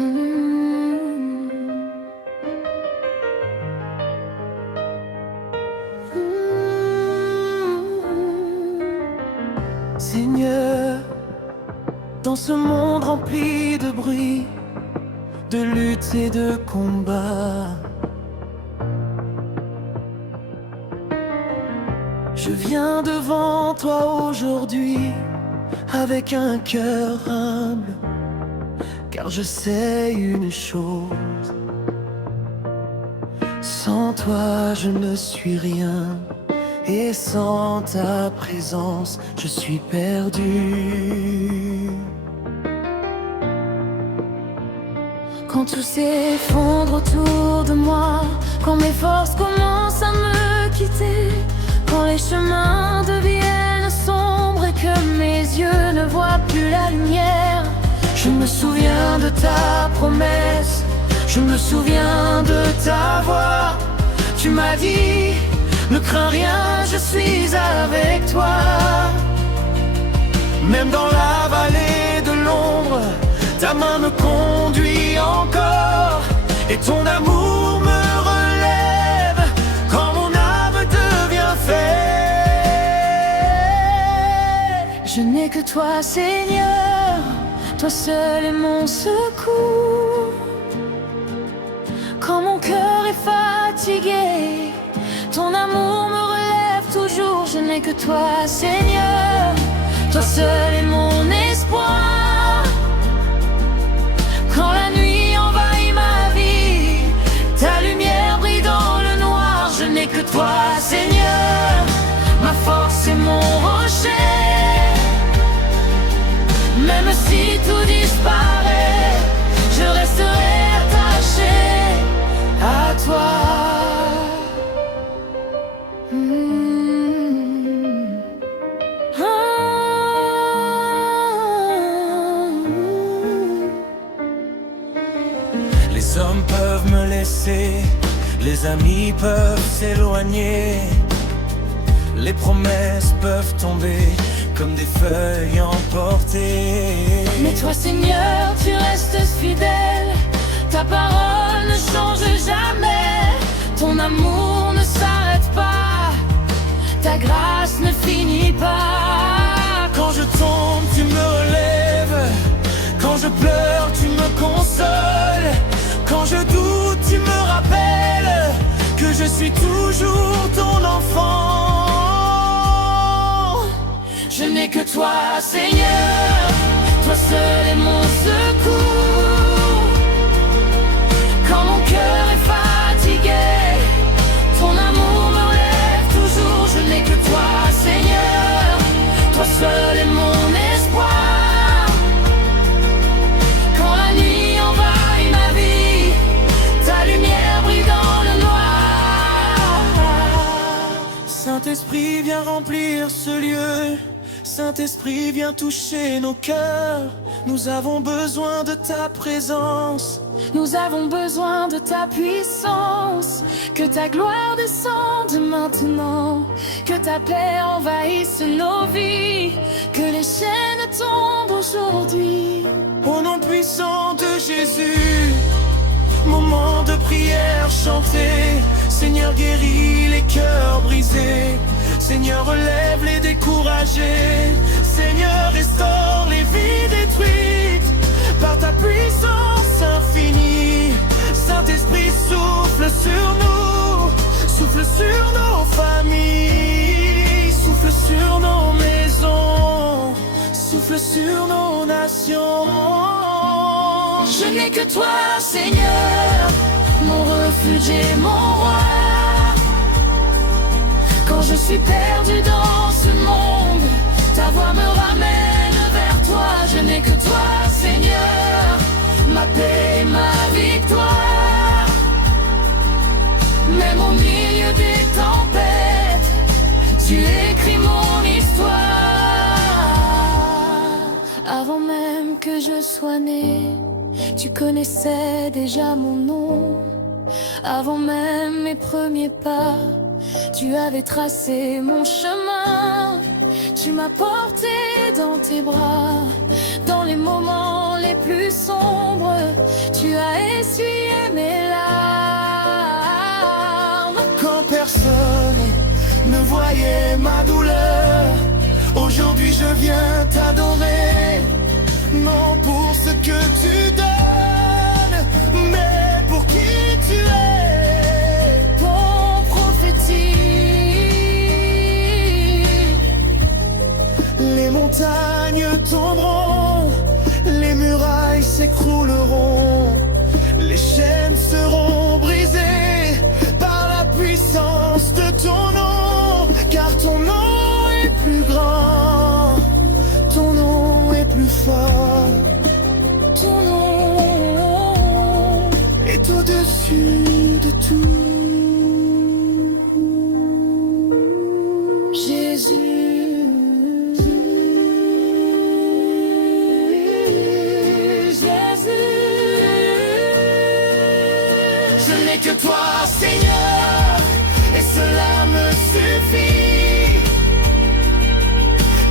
Mmh. Seigneur, dans ce monde rempli de bruit, de lutte et de combat, je viens devant toi aujourd'hui avec un cœur humble, car je sais une chose: sans toi je ne suis rien, et sans ta présence je suis perdu. Quand tout s'effondre autour de moi, quand mes forces commencent à me quitter, quand les chemins deviennent sombres et que mes yeux ne voient plus la lumière, je me souviens de ta promesse, je me souviens de ta voix. Tu m'as dit: ne crains rien, je suis avec toi. Même dans la vallée de l'ombre, ta main me conduit encore, et ton amour me relève quand mon âme devient faible. Je n'ai que toi, Seigneur, toi seul est mon secours. Quand mon cœur est fatigué, ton amour me relève toujours. Je n'ai que toi, Seigneur, toi seul est mon espoir. Quand la nuit envahit ma vie, ta lumière brille dans le noir. Je n'ai que toi, Seigneur, ma force et mon rocher. Même si tout disparaît, je resterai attaché à toi. Les hommes peuvent me laisser, les amis peuvent s'éloigner, les promesses peuvent tomber comme des feuilles emportées. Mais toi, Seigneur, tu restes fidèle, ta parole ne change jamais, ton amour ne s'arrête pas, ta grâce ne finit pas. Quand je tombe, tu me relèves, quand je pleure, tu me consoles, quand je doute, tu me rappelles que je suis toujours ton enfant. Je n'ai que toi, Seigneur, toi seul est mon secours. Quand mon cœur est fatigué, ton amour me relève toujours. Je n'ai que toi, Seigneur, toi seul est mon espoir. Quand la nuit envahit ma vie, ta lumière brille dans le noir. Saint-Esprit, viens remplir ce lieu. Saint-Esprit, viens toucher nos cœurs. Nous avons besoin de ta présence. Nous avons besoin de ta puissance. Que ta gloire descende maintenant. Que ta paix envahisse nos vies. Que les chaînes tombent aujourd'hui. Au nom puissant de Jésus, moment de prière chantée. Seigneur, guéris les cœurs brisés. Seigneur, relève les découragés. Seigneur, restaure les vies détruites par ta puissance infinie. Saint-Esprit, souffle sur nous, souffle sur nos familles, souffle sur nos maisons, souffle sur nos nations. Je n'ai que toi, Seigneur, mon refuge et mon roi. Quand je suis perdu dans ce monde, ta voix me ramène vers toi. Je n'ai que toi, Seigneur, ma paix et ma victoire. Même au milieu des tempêtes, tu écris mon histoire. Avant même que je sois né, tu connaissais déjà mon nom. Avant même mes premiers pas, tu avais tracé mon chemin. Tu m'as porté dans tes bras, dans les moments les plus sombres. as essuyé mes larmes. Quand personne ne voyait ma douleur, aujourd'hui je viens t'adorer. Non pour ce que tu donnes, mais pour qui tu es. Ton prophétie. Les montagnes tomberont, les murailles s'écrouleront, les chaînes seront brisées par la puissance de ton nom. Car ton nom est plus grand, ton nom est plus fort, Ton nom est au-dessus de tout. Je n'ai que toi, Seigneur, et cela me suffit.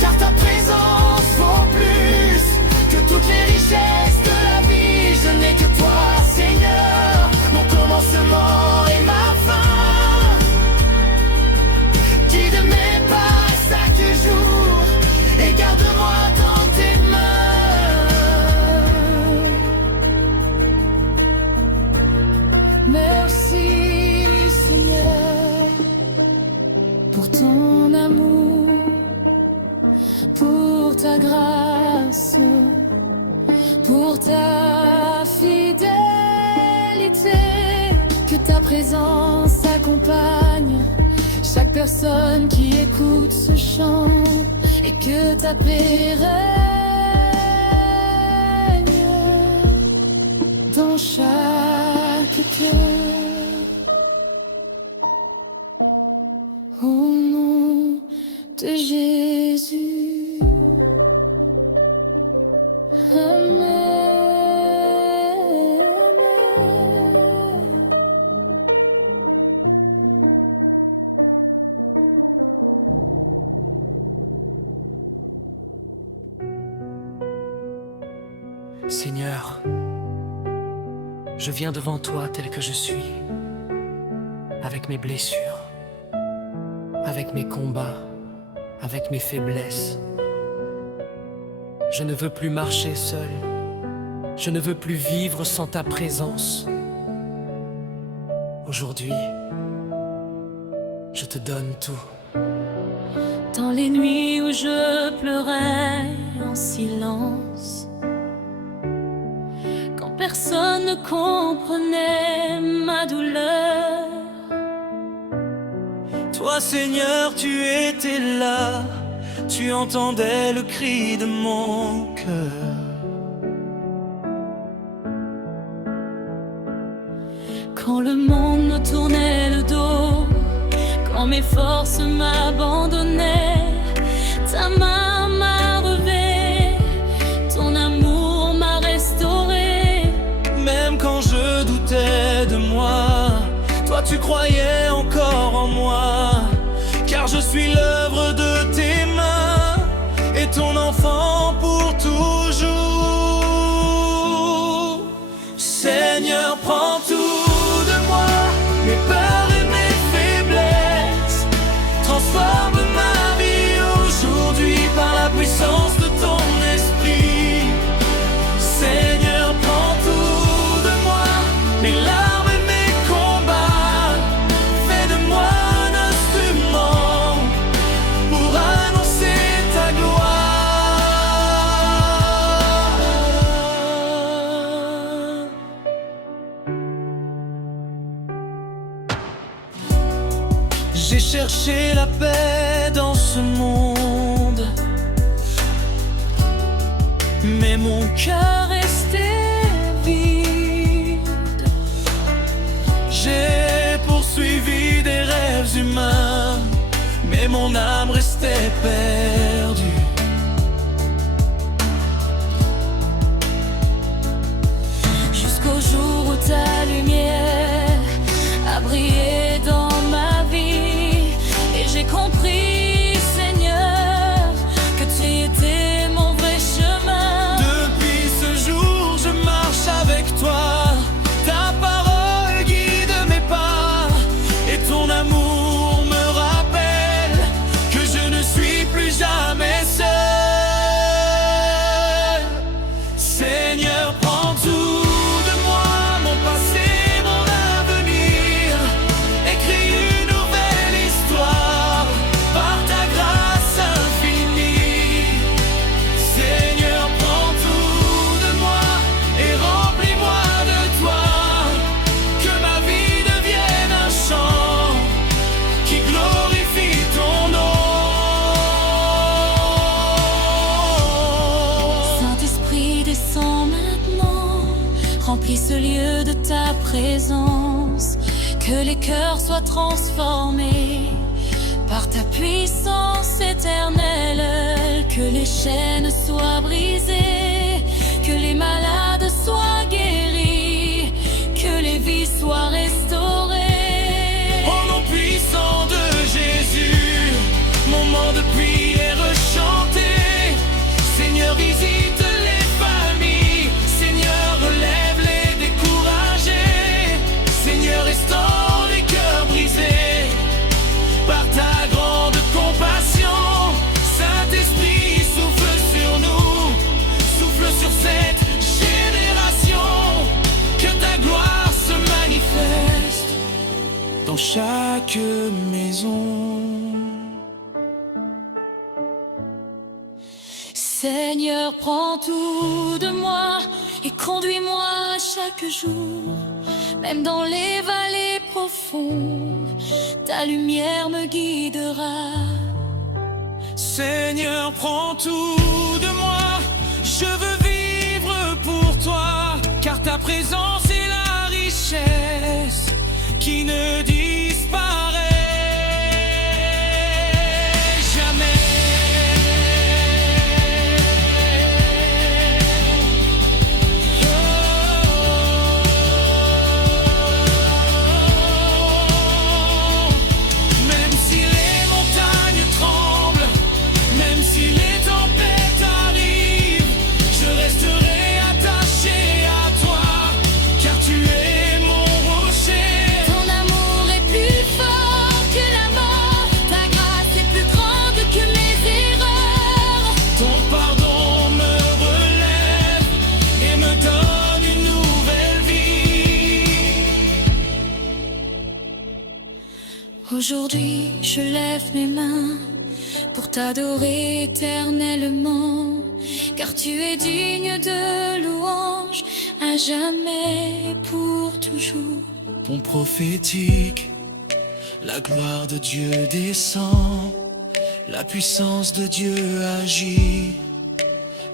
Car ta présence vaut plus que toutes les richesses de la vie. Je n'ai que toi, Seigneur, mon commencement et ma fin. Guide mes pas chaque jour et garde-moi dans tes mains. Merci Seigneur pour ton amour, pour ta grâce, pour ta fidélité. Que ta présence accompagne chaque personne qui écoute ce chant et que ta paix règne dans chaque cœur. Au nom de Jésus. Amen. Seigneur, je viens devant toi tel que je suis, avec mes blessures, avec mes combats, avec mes faiblesses. Je ne veux plus marcher seul, je ne veux plus vivre sans ta présence. Aujourd'hui, je te donne tout. Dans les nuits où je pleurais en silence, quand personne ne comprenait ma douleur, Toi, Seigneur, tu étais là, tu entendais le cri de mon cœur. quand le monde me tournait le dos, quand mes forces m'abandonnaient, ta main m'a relevé, ton amour m'a restauré. Même quand je doutais de moi, toi tu croyais encore en moi. Car je suis l'œuvre de tes mains et ton enfant pour toujours. Seigneur, prends tout de moi, mes peurs et mes faiblesses. Transforme ma vie aujourd'hui par la puissance de ton esprit. Seigneur, prends tout de moi, mes larmes et mes combats. Fais de moi un instrument pour annoncer ta gloire. J'ai cherché la paix dans ce monde, mais mon cœur restait vide. J'ai poursuivi des rêves humains, mais mon âme restait perdue. Jusqu'au jour où ta lumière a brillé dans ma vie, et j'ai compris, Seigneur, que tu étais mon vrai chemin. Depuis ce jour, je marche avec toi. remplis ce lieu de ta présence. Que les cœurs soient transformés par ta puissance éternelle. Que les chaînes soient brisées, que les malades soient guéris, que les vies soient restaurées. Au nom puissant de Jésus, moment de prière chanté. Seigneur, visite les familles. Seigneur, relève les découragés. Seigneur, restaure les cœurs brisés par ta grande compassion. Saint-Esprit, souffle sur nous, souffle sur cette génération. Que ta gloire se manifeste dans chaque maison. Seigneur, prends tout de moi et conduis-moi chaque jour. Même dans les vallées profondes, ta lumière me guidera. Seigneur, prends tout de moi, je veux vivre pour toi, car ta présence est la richesse qui ne disparaît jamais. Même si les montagnes tremblent, même si les tempêtes arrivent, je resterai attaché à toi, car tu es mon rocher. Ton amour est plus fort que la mort, ta grâce est plus grande que mes erreurs. Ton pardon me relève et me donne une nouvelle vie. Aujourd'hui, je lève mes mains pour t'adorer éternellement, car tu es digne de louange, à jamais et pour toujours. Pont prophétique, la gloire de Dieu descend, la puissance de Dieu agit,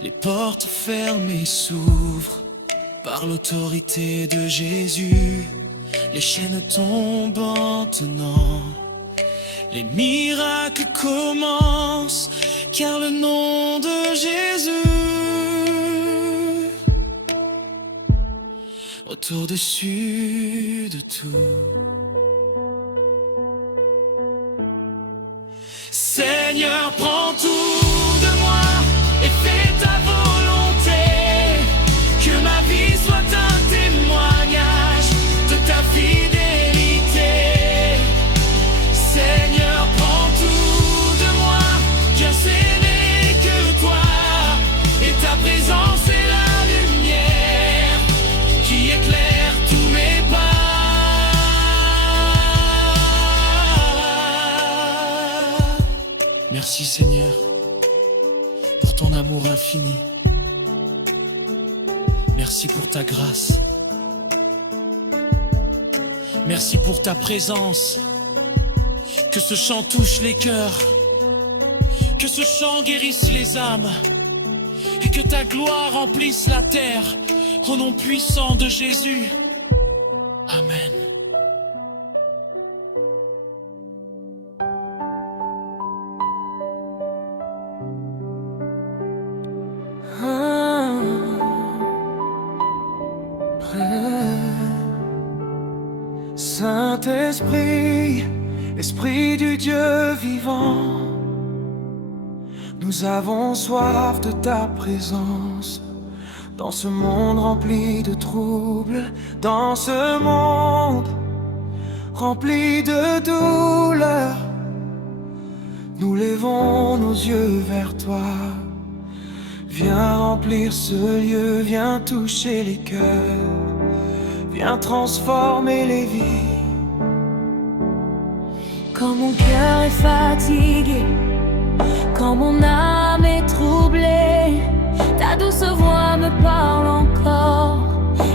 les portes fermées s'ouvrent par l'autorité de Jésus, les chaînes tombent en tenant. Les miracles commencent, car le nom de Jésus au-dessus de tout. Seigneur, prends tout de moi et fais ta volonté. Que ma vie soit un témoignage de ta fidélité. Seigneur, prends tout de moi, Dieu ce n'est que toi, et ta présence est la lumière qui éclaire tous mes pas. Merci Seigneur pour ton amour infini. Merci pour ta grâce. Merci pour ta présence. Que ce chant touche les cœurs, que ce chant guérisse les âmes, et que ta gloire remplisse la terre, au nom puissant de Jésus. Amen. Saint-Esprit, Esprit du Dieu vivant, nous avons soif de ta présence. Dans ce monde rempli de troubles, dans ce monde rempli de douleur, nous levons nos yeux vers toi. Viens remplir ce lieu, viens toucher les cœurs, viens transformer les vies. Quand mon cœur est fatigué, quand mon âme est troublée, ta douce voix me parle encore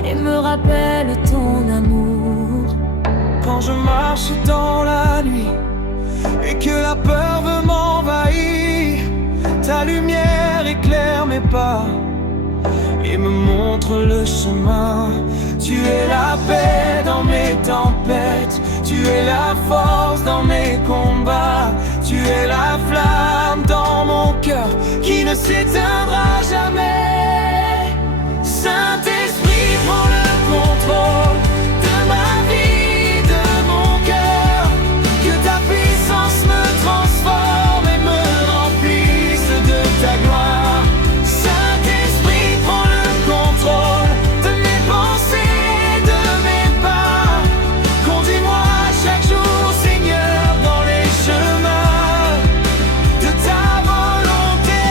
et me rappelle ton amour. Quand je marche dans la nuit et que la peur veut m'envahir, ta lumière éclaire mes pas et me montre montres le chemin. Tu es la paix dans mes tempêtes, tu es la force dans mes combats, tu es la flamme dans mon cœur qui ne s'éteindra jamais. Saint-Esprit, prends le contrôle de ma vie, de mon cœur, que ta puissance me transforme et me remplisse de ta gloire. Saint-Esprit, prends le contrôle de mes pensées, de mes pas. Conduis-moi chaque jour, Seigneur, dans les chemins de ta volonté.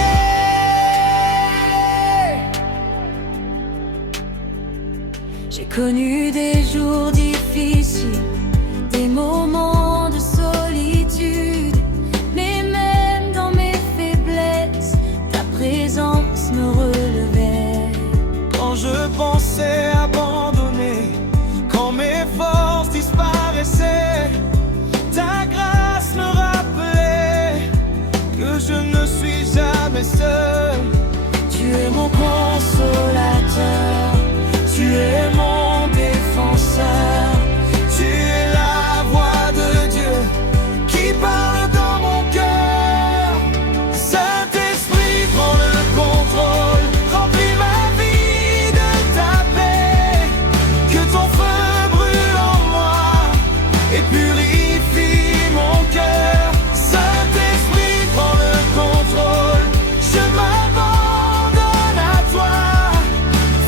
J'ai connu des jours difficiles, des moments de solitude, mais même dans mes faiblesses, ta présence me relevait. Quand je pensais abandonner, quand mes forces disparaissaient, ta grâce me rappelait que je ne suis jamais seul. Tu es mon consolateur, Tu es mon défenseur, tu es la voix de Dieu qui parle dans mon cœur. Saint-Esprit, prends le contrôle, remplis ma vie de ta paix, que ton feu brûle en moi et purifie mon cœur. Saint-Esprit, prends le contrôle, je m'abandonne à toi,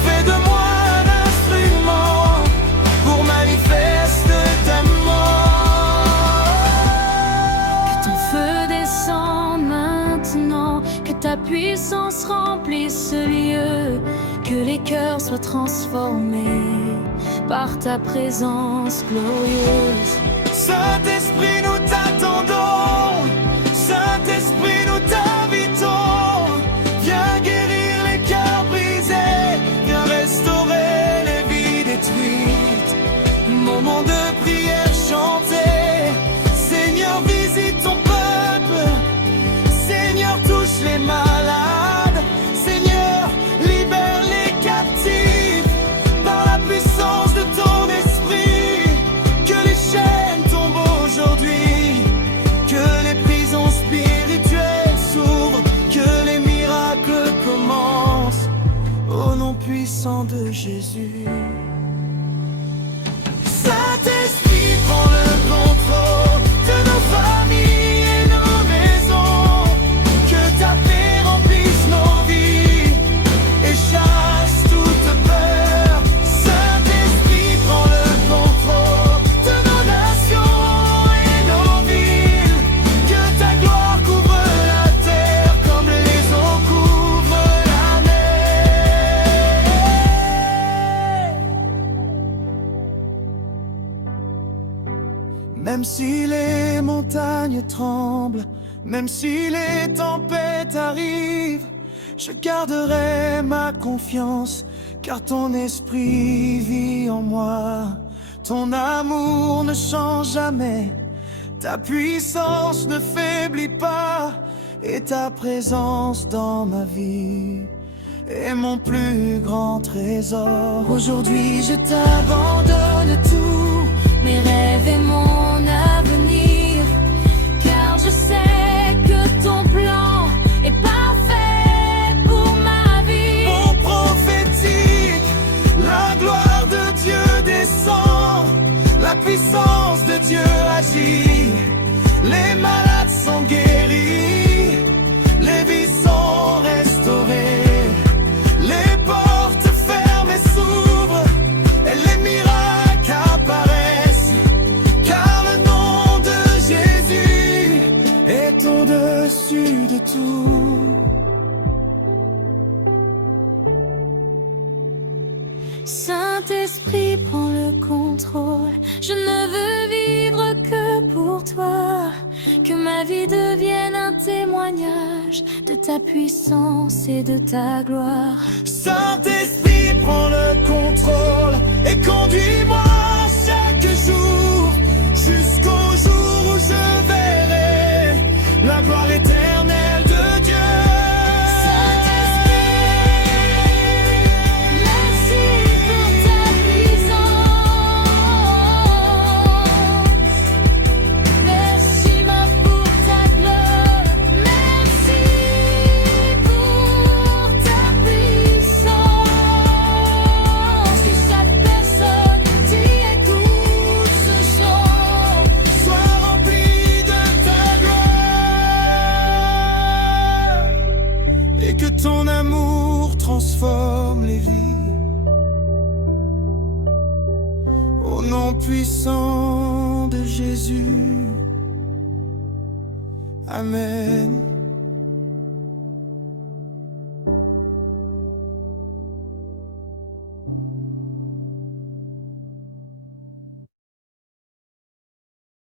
fais de moi ta puissance remplisse ce lieu, que les cœurs soient transformés par ta présence glorieuse. Saint-Esprit, nous t'attendons, Saint-Esprit, nous t'invitons. Viens guérir les cœurs brisés, viens restaurer les vies détruites. Moment de prière chantée, Seigneur, visite ton peuple. Seigneur, touche les malades. Seigneur, libère les captifs. Par la puissance de ton esprit, que les chaînes tombent aujourd'hui, que les prisons spirituelles s'ouvrent, que les miracles commencent. Au nom puissant de Jésus. Saint-Esprit, prends le contrôle de nos familles et nos maisons. Que ta paix remplisse nos vies et chasse toute peur. Saint-Esprit, prends le contrôle de nos nations et nos villes. Que ta gloire couvre la terre comme les eaux couvrent la mer. Même si les montagnes tremblent, même si les tempêtes arrivent, je garderai ma confiance, car ton esprit vit en moi. Ton amour ne change jamais, ta puissance ne faiblit pas, et ta présence dans ma vie est mon plus grand trésor. Aujourd'hui je t'abandonne tout, mes rêves et mon avenir, car je sais que ton plan est parfait pour ma vie. On prophétique, la gloire de Dieu descend, la puissance de Dieu agit, les malades sont guéris, les vies sont restaurées, les portes fermées s'ouvrent et les miracles apparaissent, car le nom de Jésus est au-dessus de tout. Saint-Esprit, prends le contrôle. Je ne veux vivre que pour toi. Que ma vie devienne un témoignage de ta puissance et de ta gloire. Saint-Esprit, prends le contrôle et conduis-moi chaque jour, jusqu'au jour où je verrai la gloire éternelle de Dieu. Saint-Esprit, laisse nom puissant de Jésus. Amen.